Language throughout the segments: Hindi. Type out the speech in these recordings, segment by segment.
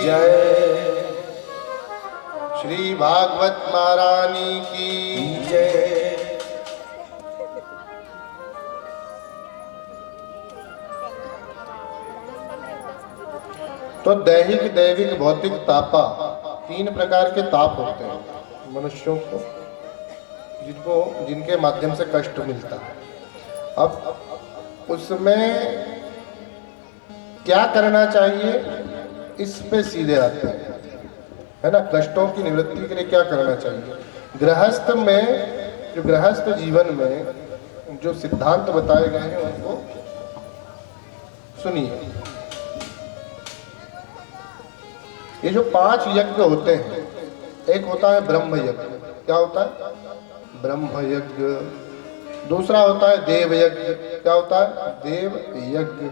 जय। श्री भागवत महारानी की जय। तो दैहिक दैविक भौतिक तापा, तीन प्रकार के ताप होते हैं मनुष्यों को, जिनके माध्यम से कष्ट मिलता है। अब उसमें क्या करना चाहिए, इस पे सीधे आते हैं, है ना। कष्टों की निवृत्ति के लिए क्या करना चाहिए। गृहस्थ में, जो गृहस्थ जीवन में जो सिद्धांत बताए गए हैं उनको सुनिए। ये जो 5 यज्ञ होते हैं, एक होता है ब्रह्म यज्ञ। क्या होता है? ब्रह्म यज्ञ। दूसरा होता है देव यज्ञ। क्या होता है? देव यज्ञ।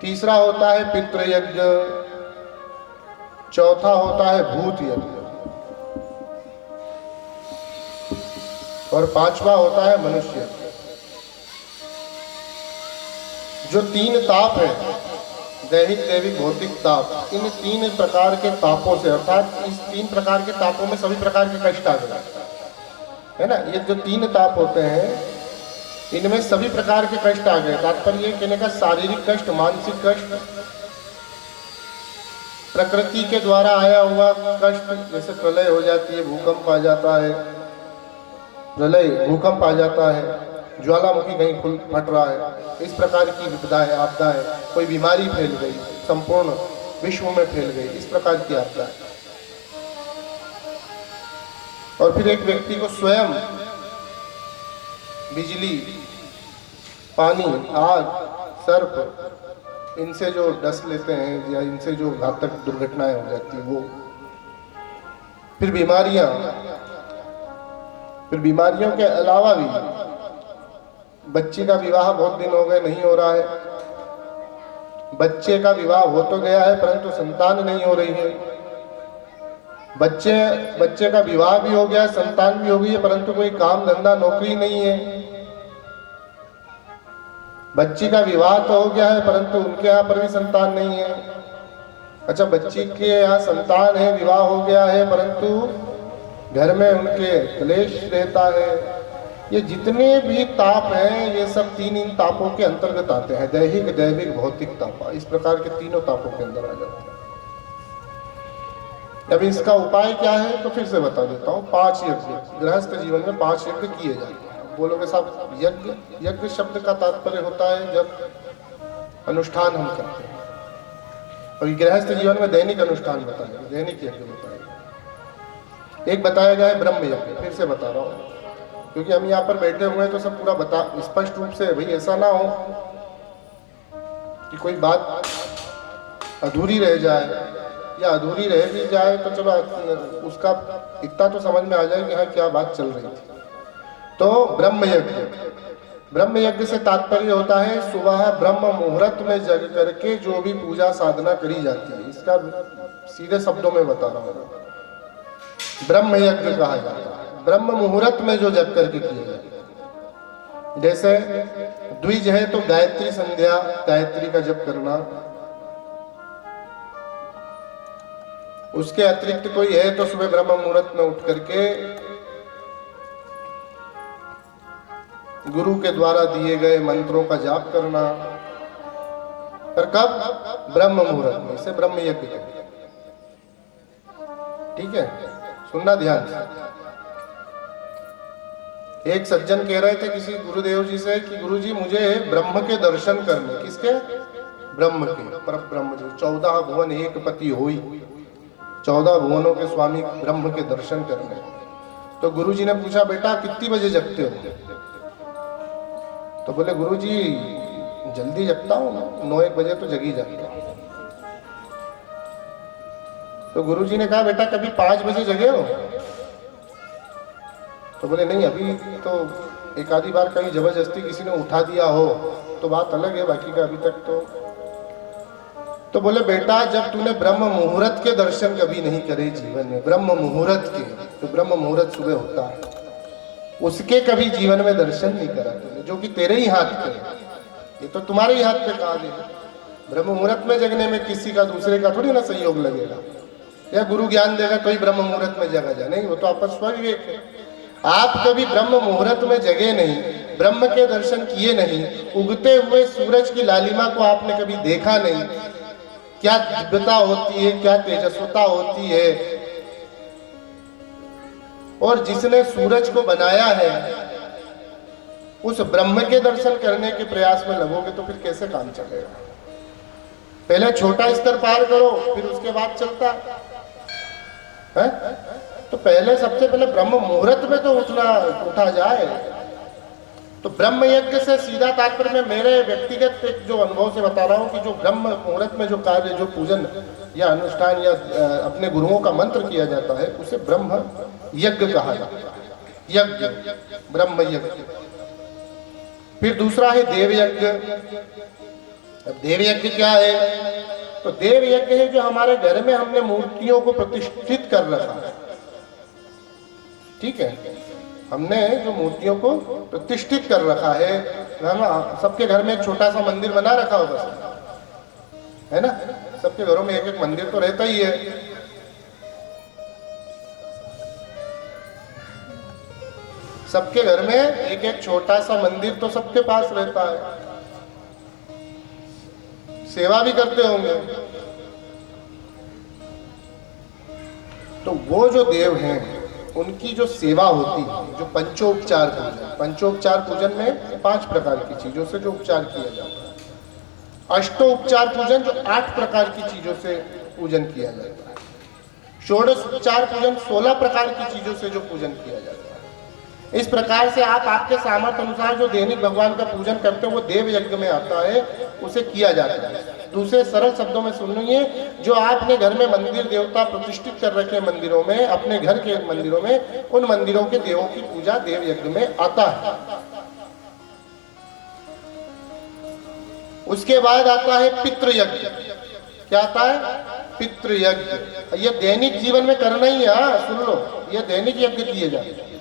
तीसरा होता है पितृ यज्ञ। चौथा होता है भूत यज्ञ। और 5वां होता है मनुष्य यज्ञ। जो 3 ताप है, दैहिक दैविक भौतिक ताप, इन 3 प्रकार के तापों से, अर्थात इस 3 प्रकार के तापों में सभी प्रकार के कष्ट आ गए, है ना। ये जो 3 ताप होते हैं, इनमें सभी प्रकार के कष्ट आ गए। तात्पर्य कहने का, शारीरिक कष्ट, मानसिक कष्ट, प्रकृति के द्वारा आया हुआ कष्ट, जैसे प्रलय हो जाती है, भूकंप आ जाता है, प्रलय भूकंप आ जाता है, ज्वालामुखी कहीं खुल फट रहा है, इस प्रकार की विपदाएं, आपदाएं, कोई बीमारी फैल गई, संपूर्ण विश्व में फैल गई, इस प्रकार की आपदा। और फिर एक व्यक्ति को स्वयं बिजली, पानी, आग, सर्प, इनसे जो डस लेते हैं या इनसे जो घातक दुर्घटनाएं हो जाती है वो, फिर बीमारियां, फिर बीमारियों के अलावा भी बच्ची का विवाह बहुत दिन हो गए नहीं हो रहा है, बच्चे का विवाह हो तो गया है परंतु संतान नहीं हो रही है, बच्चे का विवाह भी हो गया, संतान भी हो गई है परंतु कोई काम धंधा नौकरी नहीं है, बच्ची का विवाह तो हो गया है परंतु उनके यहाँ पर भी संतान नहीं है। अच्छा, बच्ची के यहाँ संतान है, विवाह हो गया है परंतु घर में उनके क्लेश रहता है। ये जितने भी ताप हैं, ये सब 3 इन तापों के अंतर्गत आते हैं, दैहिक दैविक भौतिक तापा। इस प्रकार के तीनों तापों के अंदर आ जाते हैं। अब इसका उपाय क्या है तो फिर से बता देता हूँ। 5 यज्ञ, गृहस्थ जीवन में 5 यज्ञ किए जाते हैं। बोलोगे साहब, यज्ञ, यज्ञ शब्द का तात्पर्य होता है जब अनुष्ठान हम करते हैं, और गृहस्थ जीवन में दैनिक अनुष्ठान बताएंगे, दैनिक यज्ञ बताएंगे। एक बताया गया है ब्रह्म यज्ञ, फिर से बता रहा हूँ क्योंकि हम यहाँ पर बैठे हुए हैं तो सब पूरा बता स्पष्ट रूप से, भाई ऐसा ना हो कि कोई बात अधूरी रह जाए, या अधूरी रह भी जाए तो चलो उसका इतना तो समझ में आ जाए कि हाँ क्या बात चल रही थी। तो ब्रह्म यज्ञ, ब्रह्म यज्ञ से तात्पर्य होता है सुबह ब्रह्म मुहूर्त में जग करके जो भी पूजा साधना करी जाती है, इसका सीधे शब्दों में बता रहा हूँ, ब्रह्म यज्ञ कहा जाता है। ब्रह्म मुहूर्त में जो जग करके किया जाए, जैसे द्विज है तो गायत्री संध्या, गायत्री का जप करना, उसके अतिरिक्त कोई है तो सुबह ब्रह्म मुहूर्त में उठ करके गुरु के द्वारा दिए गए मंत्रों का जाप करना। पर कब? ब्रह्म मुहूर्त में, इसे ब्रह्म यज्ञ कहते हैं। ठीक है, सुनना ध्यान से। एक सज्जन कह रहे थे किसी गुरुदेव जी से कि गुरुजी मुझे ब्रह्म के दर्शन करने। किसके? ब्रह्म के, पर ब्रह्म जो 14 भुवन एक पति होई, 14 भुवनों के स्वामी ब्रह्म के दर्शन करने। तो गुरुजी ने पूछा, बेटा कितनी बजे जगते हो? तो बोले, गुरुजी जल्दी जगता हूँ, 9-1 बजे तो जगी जाता हूँ। तो गुरुजी ने कहा, बेटा कभी 5 बजे जगे हो? तो बोले, नहीं, अभी तो एक आधी बार कहीं जबरदस्ती किसी ने उठा दिया हो तो बात अलग है, बाकी का अभी तक तो बोले, बेटा जब तूने ब्रह्म मुहूर्त के दर्शन कभी नहीं करे जीवन में, ब्रह्म मुहूर्त के, तो ब्रह्म मुहूर्त सुबह होता है, उसके कभी जीवन में दर्शन नहीं करा तूने, जो कि तेरे ही हाथ पे, ये तो तुम्हारे ही हाथ पे काज है। ब्रह्म मुहूर्त में जगने में किसी का दूसरे का थोड़ी ना सहयोग लगेगा, या गुरु ज्ञान देगा तो ही ब्रह्म मुहूर्त में जगा जा, नहीं, वो तो आपका स्वविवेक है। आप कभी ब्रह्म मुहूर्त में जगे नहीं, ब्रह्म के दर्शन किए नहीं, उगते हुए सूरज की लालिमा को आपने कभी देखा नहीं, क्या दिव्यता होती है, क्या तेजस्वता होती है। और जिसने सूरज को बनाया है उस ब्रह्म के दर्शन करने के प्रयास में लगोगे तो फिर कैसे काम चलेगा? पहले छोटा स्तर पार करो, फिर उसके बाद चलता है। तो पहले सबसे पहले ब्रह्म मुहूर्त में तो उठा जाए। तो ब्रह्म यज्ञ से सीधा तात्पर्य मैं मेरे व्यक्तिगत एक जो अनुभव से बता रहा हूँ कि जो ब्रह्म मुहूर्त में जो कार्य, जो पूजन या अनुष्ठान या अपने गुरुओं का मंत्र किया जाता है उसे ब्रह्म यज्ञ कहा जाता है। यज्ञ, ब्रह्म यज्ञ। फिर दूसरा है देव यज्ञ। अब देव यज्ञ क्या है? तो देव यज्ञ है जो हमारे घर में हमने मूर्तियों को प्रतिष्ठित कर रखा है। ठीक है, हमने जो मूर्तियों को प्रतिष्ठित कर रखा है ना, सबके घर में एक छोटा सा मंदिर बना रखा होगा, है ना? सबके घरों में एक एक मंदिर तो रहता ही है। सबके घर में एक एक छोटा सा मंदिर तो सबके पास रहता है, सेवा भी करते होंगे। तो वो जो देव हैं उनकी जो सेवा होती है, जो पंचोपचार पूजन, पंचोपचार पूजन में 5 प्रकार की चीजों से जो उपचार किया जाता है। अष्टोपचार पूजन जो 8 प्रकार की चीजों से पूजन किया जाता है। षोडशोपचार पूजन 16 प्रकार की चीजों से जो पूजन किया जाता है। इस प्रकार से आप आपके सामर्थ्य अनुसार जो दैनिक भगवान का पूजन करते हो वो देव यज्ञ में आता है, उसे किया जाता है। दूसरे सरल शब्दों में सुनिए, जो आपने घर में मंदिर देवता प्रतिष्ठित कर रखे मंदिरों में, अपने घर के मंदिरों में, उन मंदिरों के देवों की पूजा देव यज्ञ में आता है। उसके बाद आता है पितृ यज्ञ। क्या आता है? पितृ यज्ञ। ये दैनिक जीवन में करना ही है, सुन लो, ये दैनिक यज्ञ किए जाते हैं।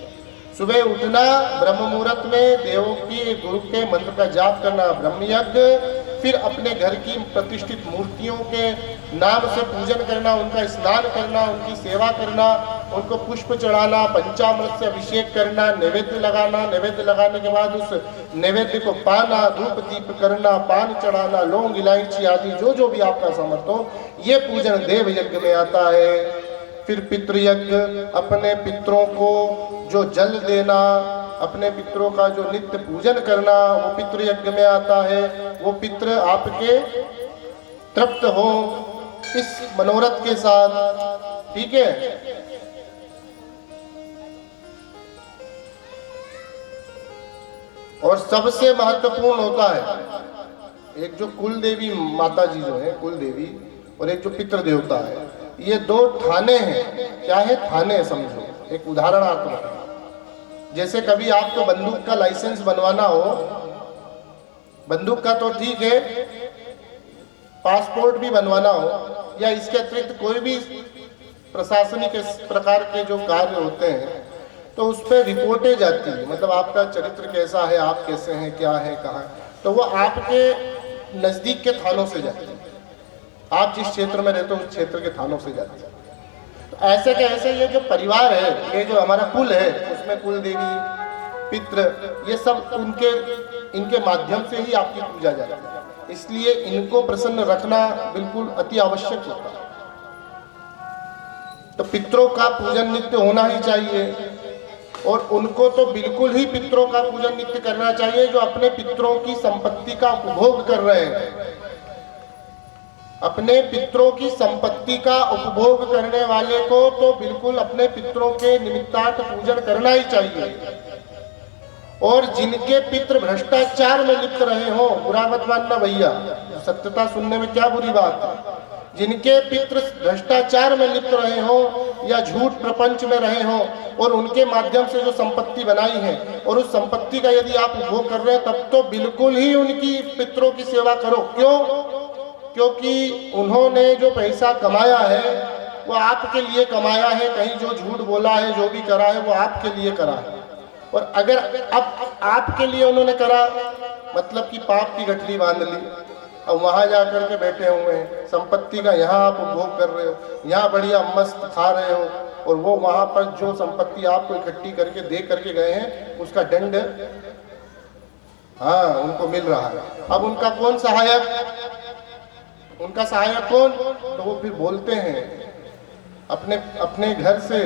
सुबह उठना, ब्रह्म मुहूर्त में देवों की, गुरु के मंत्र का जाप करना, ब्रह्म यज्ञ। फिर अपने घर की प्रतिष्ठित मूर्तियों के नाम से पूजन करना, उनका स्नान करना, उनकी सेवा करना, उनको पुष्प चढ़ाना, पंचामृत से अभिषेक करना, नैवेद्य लगाना, नैवेद्य लगाने के बाद उस नैवेद्य को पाना, धूप दीप करना, पान चढ़ाना, लौंग इलायची आदि जो जो भी आपका सामर्थ्य हो, ये पूजन देव यज्ञ में आता है। फिर पितृयज्ञ, अपने पितरों को जो जल देना, अपने पितरों का जो नित्य पूजन करना, वो पितृयज्ञ में आता है। वो पितृ आपके तृप्त हो इस मनोरथ के साथ, ठीक है। और सबसे महत्वपूर्ण होता है एक जो कुल देवी माता जी जो है, कुल देवी, और एक जो पितृ देवता है, ये 2 थाने हैं। क्या है? थाने समझो। एक उदाहरणात्मक, जैसे कभी आपको बंदूक का लाइसेंस बनवाना हो, बंदूक का तो ठीक है, पासपोर्ट भी बनवाना हो, या इसके अतिरिक्त कोई भी प्रशासनिक इस प्रकार के जो कार्य होते हैं, तो उस पर रिपोर्टें जाती है, मतलब आपका चरित्र कैसा है, आप कैसे हैं, क्या है, कहाँ, तो वो आपके नजदीक के थानों से जाती है। आप जिस क्षेत्र में रहते हो उस क्षेत्र के थानों से जाती है। तो ऐसे के ऐसे ये जो परिवार है, ये जो हमारा कुल है, उसमें कुल देवी, पितृ, ये सब इनके माध्यम से ही आपकी पूजा जाती है। इसलिए इनको प्रसन्न रखना बिल्कुल अति आवश्यक होता है। तो पितरों का पूजन नित्य होना ही चाहिए, और उनको तो बिल्कुल ही पितरों का पूजन नित्य करना चाहिए जो अपने पितरों की संपत्ति का उपभोग कर रहे हैं। अपने पितरों की संपत्ति का उपभोग करने वाले को तो बिल्कुल अपने पितरों के निमित्तार्थ पूजन करना ही चाहिए। और जिनके पितृ भ्रष्टाचार में लिप्त रहे हो, बुरा मत मानना भैया, सत्यता सुनने में क्या बुरी बात है। जिनके पितृ भ्रष्टाचार में लिप्त रहे हो या झूठ प्रपंच में रहे हो, और उनके माध्यम से जो संपत्ति बनाई है, और उस संपत्ति का यदि आप उपभोग कर रहे हैं, तब तो बिल्कुल ही उनकी पितरों की सेवा करो। क्यों? क्योंकि उन्होंने जो पैसा कमाया है वो आपके लिए कमाया है, कहीं जो झूठ बोला है, जो भी करा है, वो आपके लिए करा है। और अगर अब आपके लिए उन्होंने करा, मतलब कि पाप की गठरी बांध ली, अब वहां जाकर के बैठे हुए हैं, संपत्ति का यहाँ आप उपभोग कर रहे हो, यहाँ बढ़िया मस्त खा रहे हो, और वो वहां पर जो संपत्ति आपको इकट्ठी करके दे करके गए हैं उसका दंड हाँ उनको मिल रहा है। अब उनका कौन सहायक, उनका सहायक कौन? तो वो फिर बोलते हैं अपने अपने घर से